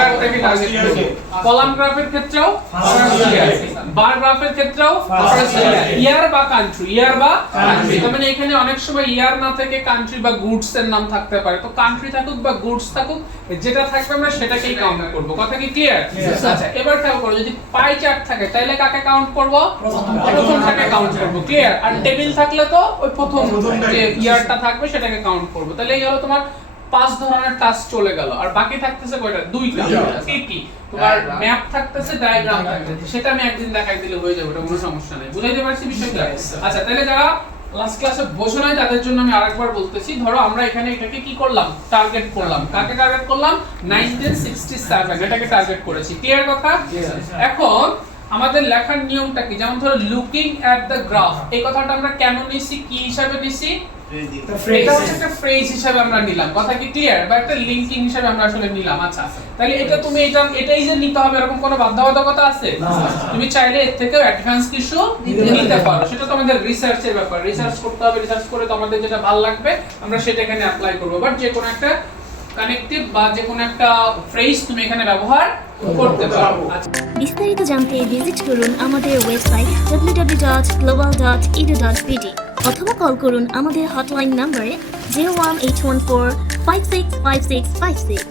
ইয়ারটাকে target করব column গ্রাফের ক্ষেত্রেও ফার্স্ট ইয়ার বার গ্রাফের ক্ষেত্রেও ফার্স্ট ইয়ার ইয়ার বা কান্ট্রি ইয়ার বা কান্ট্রি তার মানে এখানে অনেক সময় ইয়ার না থেকে কান্ট্রি বা গুডস এর নাম থাকতে পারে। তো কান্ট্রি থাকুক বা গুডস থাকুক যেটা থাকবে আমরা সেটাকেই কাউন্ট করব। কথা কি ক্লিয়ার আচ্ছা এবার খেয়াল করো যদি পাই চার্ট থাকে তাহলে কাকে কাউন্ট করব? প্রথমটাকে কাউন্ট করব। ক্লিয়ার আর টেবিল থাকলে তো ওই প্রথম যে ইয়ারটা থাকবে সেটাকে কাউন্ট করব। তাহলে এই হলো তোমার পাঁচ ধরনের টাস্ক চলে গেল। আর বাকি থাকতেছে কয়টা? দুইটা। কি কি? তোমার ম্যাপ থাকতেছে ডায়াগ্রাম থাকতেছে। সেটা আমি একদিন দেখাই দিলে হয়ে যাবে ওটা কোনো সমস্যা নাই। বুঝাইতে পারছি বিষয়টা? আচ্ছা তাহলে যারা লাস্ট ক্লাসে বসে নাই তাদের জন্য আমি আরেকবার বলতেছি ধরো আমরা এখানে এটাকে কি করলাম? টার্গেট করলাম। কাকে টার্গেট করলাম? 1967 এটাকে টার্গেট করেছি। ক্লিয়ার কথা? এখন আমাদের লেখার নিয়মটা কি? যেমন ধরো লুকিং অ্যাট দ্য গ্রাফ এই কথাটা আমরা কেন নিছি? কি হিসাবে নিছি? এটা হচ্ছে একটা ফ্রেজ হিসাবে আমরা নিলাম। কথা কি ক্লিয়ার বা একটা লিংকিং হিসাবে আমরা আসলে নিলাম। আচ্ছা তাহলে এটা তুমি এটা এটাই যে নিতে হবে এরকম কোনো বাধ্যবাধকতা আছে? তুমি চাইলে এর থেকেও অ্যাডভান্স কিছু নিতে পারো। সেটা তোমাদের রিসার্চের ব্যাপার। রিসার্চ করতে হবে রিসার্চ করে তোমাদের যেটা ভালো লাগবে আমরা সেটা এখানে অ্যাপ্লাই করব। বাট যে কোনো একটা কানেক্টিভ বা যে কোনো একটা ফ্রেজ তুমি এখানে ব্যবহার করতে পারো। বিস্তারিত জানতে ভিজিট করুন আমাদের ওয়েবসাইট www.global.edu.pd অথবা কল করুন আমাদের হটলাইন নম্বরে zero one eight one four five six five six five six